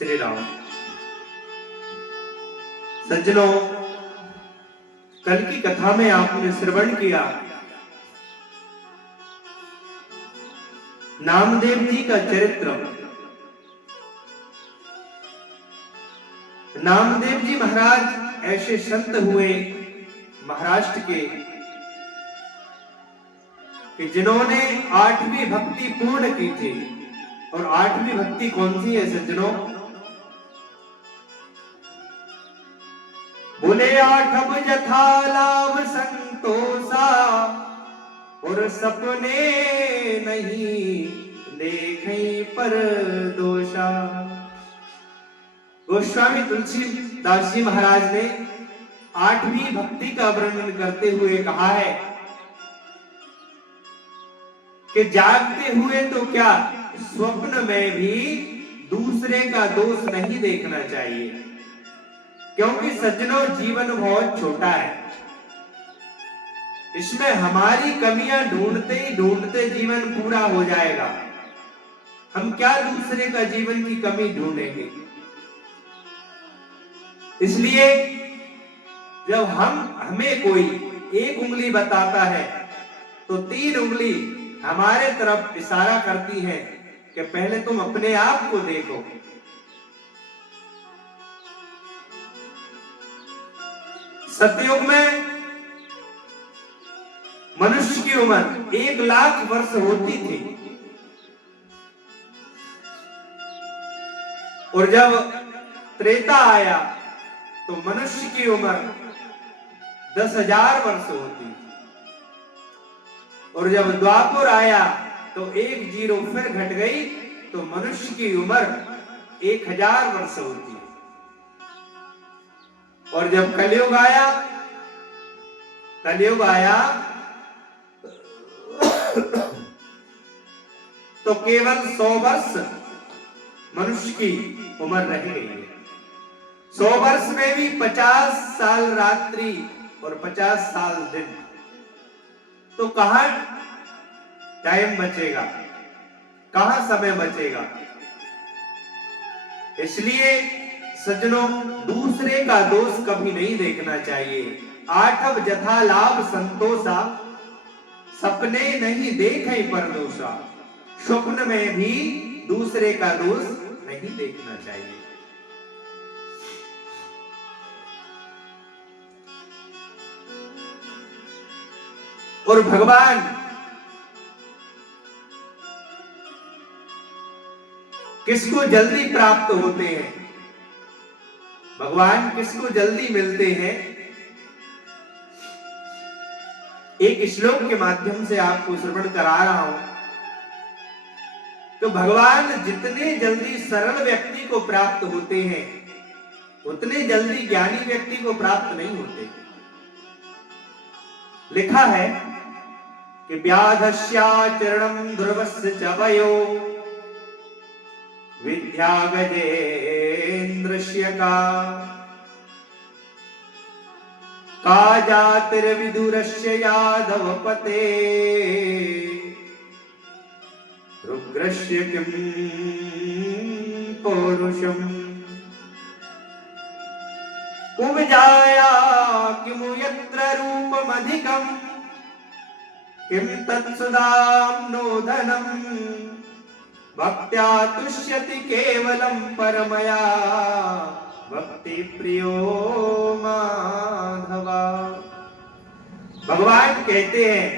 श्री राम। सज्जनों, कल की कथा में आपने श्रवण किया नामदेव जी का चरित्र। नामदेव जी महाराज ऐसे संत हुए महाराष्ट्र के कि जिन्होंने 8वीं भक्ति पूर्ण की थी। और 8वीं भक्ति कौन सी है सज्जनों? बोले 8 जथा लाभ संतोषा और सपने नहीं देखें पर दोषा। गोस्वामी तुलसीदास जी महाराज ने 8वीं भक्ति का वर्णन करते हुए कहा है कि जागते हुए तो क्या, स्वप्न में भी दूसरे का दोष नहीं देखना चाहिए। क्योंकि सज्जनों, जीवन बहुत छोटा है। इसमें हमारी कमियां ढूंढते ही ढूंढते जीवन पूरा हो जाएगा। हम क्या दूसरे का जीवन की कमी ढूंढेंगे? इसलिए जब हमें कोई एक उंगली बताता है तो 3 उंगली हमारे तरफ इशारा करती है कि पहले तुम अपने आप को देखो। सतयुग में मनुष्य की उम्र 1 लाख वर्ष होती थी और जब त्रेता आया तो मनुष्य की उम्र 10,000 वर्ष होती थी। और जब द्वापर आया तो 1 जीरो फिर घट गई तो मनुष्य की उम्र 1000 वर्ष होती है। और जब कलयुग आया तो केवल 100 वर्ष मनुष्य की उम्र रह गई है। 100 वर्ष में भी 50 साल रात्रि और 50 साल दिन। तो कहां टाइम बचेगा, कहां समय बचेगा? इसलिए सज्जनों, दूसरे का दोष कभी नहीं देखना चाहिए। 8 जथा लाभ संतोषा, सपने नहीं देखे पर दोषा। स्वप्न में भी दूसरे का दोष नहीं देखना चाहिए। और भगवान किसको जल्दी प्राप्त होते हैं? भगवान किसको जल्दी मिलते हैं? एक श्लोक के माध्यम से आपको श्रवण करा रहा हूं। तो भगवान जितने जल्दी सरल व्यक्ति को प्राप्त होते हैं, उतने जल्दी ज्ञानी व्यक्ति को प्राप्त नहीं होते। लिखा है कि व्याधस्याचरणं ध्रुवस्य च वयो विद्या गजेन्द्रस्य का जातिर्विदुरस्य यादवपते रुग्रस्य किं पौरुषम् उपजाया किमु यत्र रूपमधिकम् किं तत्सदाम्नो धनम् भक्त्या तुष्यति केवलं परमया भक्ति प्रियो माधवा। भगवान कहते हैं,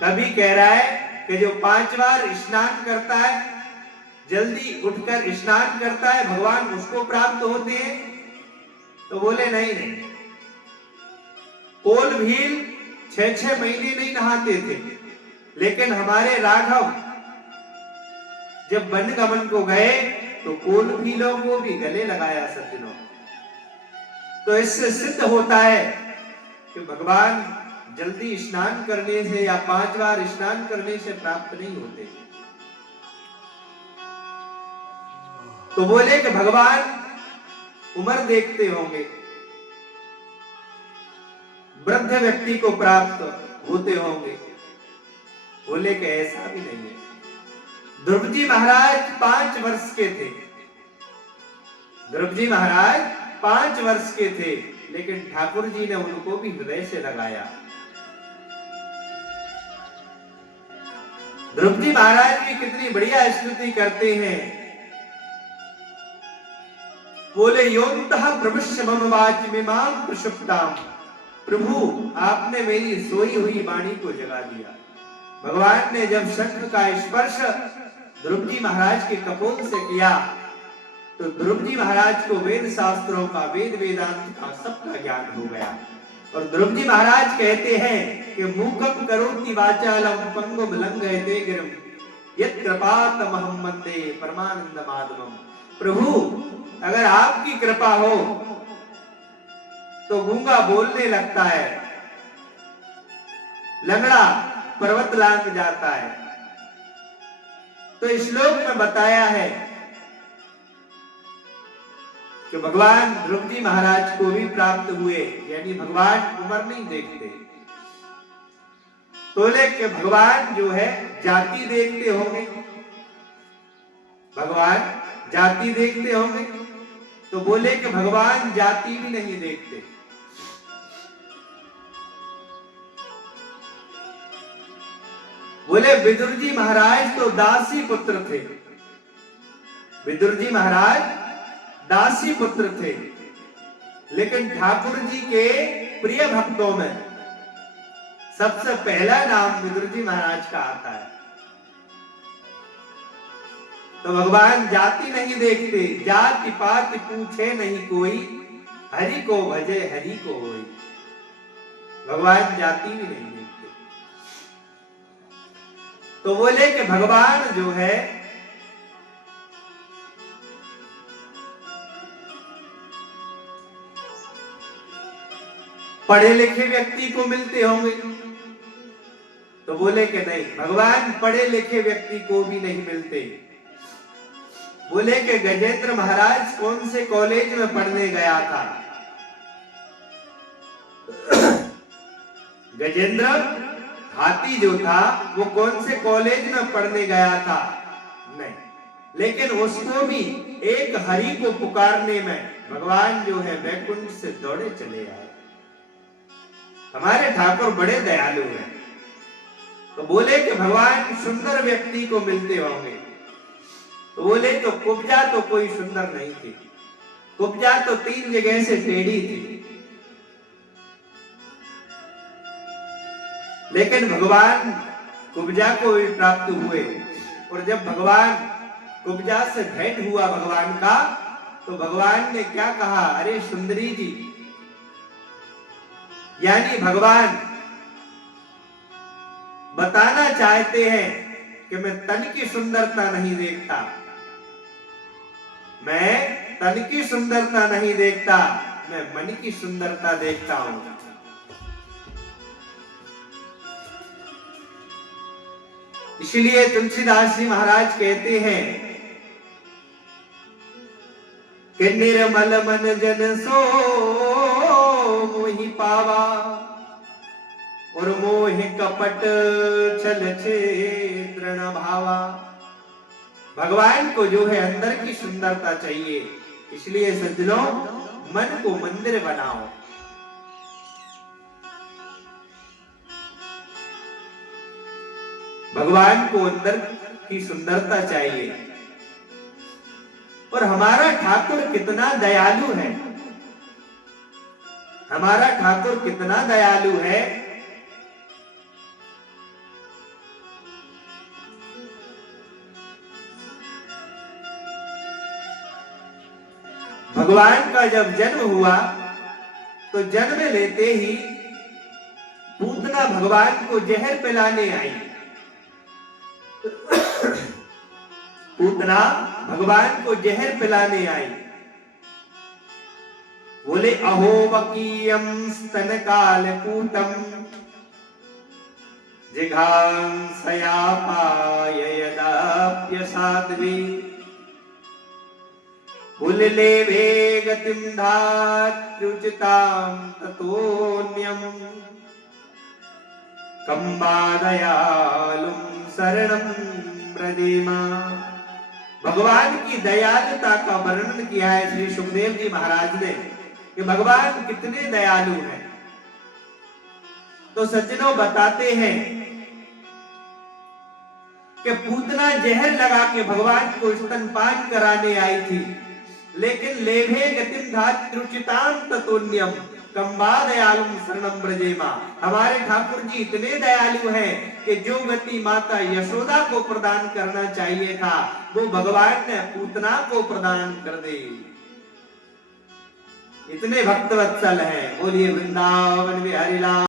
कभी कह रहा है कि जो 5 बार स्नान करता है, जल्दी उठकर स्नान करता है, भगवान उसको प्राप्त होते हैं। तो बोले नहीं। कोल भील 6-6 महीने नहीं नहाते थे, लेकिन हमारे राघव जब वन गमन को गए तो कोल भीलों को भी गले लगाया सज्जनों। तो इससे सिद्ध होता है कि भगवान जल्दी स्नान करने से या 5 बार स्नान करने से प्राप्त नहीं होते। तो बोले कि भगवान उम्र देखते होंगे, वृद्ध व्यक्ति को प्राप्त होते होंगे। बोले कि ऐसा भी नहीं है। ध्रुव जी महाराज 5 वर्ष के थे। ध्रुव जी महाराज 5 वर्ष के थे, लेकिन ठाकुर जी ने उनको भी हृदय से लगाया। ध्रुव जी महाराज भी कितनी बढ़िया स्तुति करते हैं। बोले योन्तः प्रविश्य मम वाचमिमां प्रसुप्ताम्। प्रभु आपने मेरी सोई हुई वाणी को जगा दिया। भगवान ने जब शंख का स्पर्श ध्रुव जी महाराज के कपोल से किया तो ध्रुव जी महाराज को वेद शास्त्रों का, वेद वेदांत का सबका ज्ञान हो गया। और ध्रुव जी महाराज कहते हैं कि मूकम करोति वाचालम पंगुम लंघयते गिरम यत् कृपातमहं वन्दे परमानंद माधवम। प्रभु अगर आपकी कृपा हो तो गूंगा बोलने लगता है, लंगड़ा पर्वत लांघ जाता है। तो इस श्लोक में बताया है कि भगवान ध्रुव जी महाराज को भी प्राप्त हुए, यानी भगवान उम्र नहीं देखते। तोले के भगवान जो है जाति देखते होंगे, भगवान जाति देखते होंगे, तो बोले कि भगवान जाति भी नहीं देखते। बोले विदुर जी महाराज तो दासी पुत्र थे। विदुर जी महाराज दासी पुत्र थे, लेकिन ठाकुर जी के प्रिय भक्तों में सबसे पहला नाम विदुर जी महाराज का आता है। तो भगवान जाति नहीं देखते, जाति पाति पूछे नहीं कोई, हरि को भजे हरि को होई। भगवान जाति भी नहीं देखते। तो बोले कि भगवान जो है पढ़े लिखे व्यक्ति को मिलते होंगे, तो बोले कि नहीं, भगवान पढ़े लिखे व्यक्ति को भी नहीं मिलते। बोले कि गजेंद्र महाराज कौन से कॉलेज में पढ़ने गया था? गजेंद्र हाथी जो था वो कौन से कॉलेज में पढ़ने गया था? नहीं, लेकिन उसको भी एक हरि को पुकारने में भगवान जो है वैकुंठ से दौड़े चले आए। हमारे ठाकुर बड़े दयालु हैं। तो बोले कि भगवान सुंदर व्यक्ति को मिलते होंगे, तो बोले तो कुब्जा तो कोई सुंदर नहीं थी, कुब्जा तो 3 जगह से टेढ़ी थी। लेकिन भगवान कुब्जा को भी प्राप्त हुए, और जब भगवान कुब्जा से भेंट हुआ भगवान का, तो भगवान ने क्या कहा? अरे सुंदरी जी, यानी भगवान बताना चाहते हैं कि मैं तन की सुंदरता नहीं देखता, मैं तन की सुंदरता नहीं देखता, मैं मन की सुंदरता देखता हूं। इसलिए तुलसीदास जी महाराज कहते हैं कि निर्मल मन जन सो मोहि पावा, और मोह कपट छल छेत्र न भावा। भगवान को जो है अंदर की सुंदरता चाहिए, इसलिए सज्जनों मन को मंदिर बनाओ। भगवान को अंदर की सुंदरता चाहिए। और हमारा ठाकुर कितना दयालु है, हमारा ठाकुर कितना दयालु है। भगवान का जब जन्म हुआ तो जन्म लेते ही पूतना भगवान को जहर पिलाने आई। पूतना भगवान को जहर पिलाने आई। बोले अहो वकीयम स्तन काल पूतम जिघांसया पाय यदाप्य साध्वी। बोले ले वेगतिम धात्युचिताम ततोन्यम कंबादयालुम शरणम ब्रजेम। भगवान की दयालुता का वर्णन किया है श्री सुखदेव जी महाराज ने कि भगवान कितने दयालु हैं। तो सज्जनों बताते हैं कि पूतना जहर लगा के भगवान को स्तनपान कराने आई थी, लेकिन लेभे गतिम धात्रुचितां ततोन्यम कंबा दयालुम शरणम ब्रजेमा। हमारे ठाकुर जी इतने दयालु हैं कि जो गति माता यशोदा को प्रदान करना चाहिए था वो भगवान ने पूतना को प्रदान कर दी। इतने भक्तवत्सल हैं। बोलिए वृंदावन बिहारी लाल।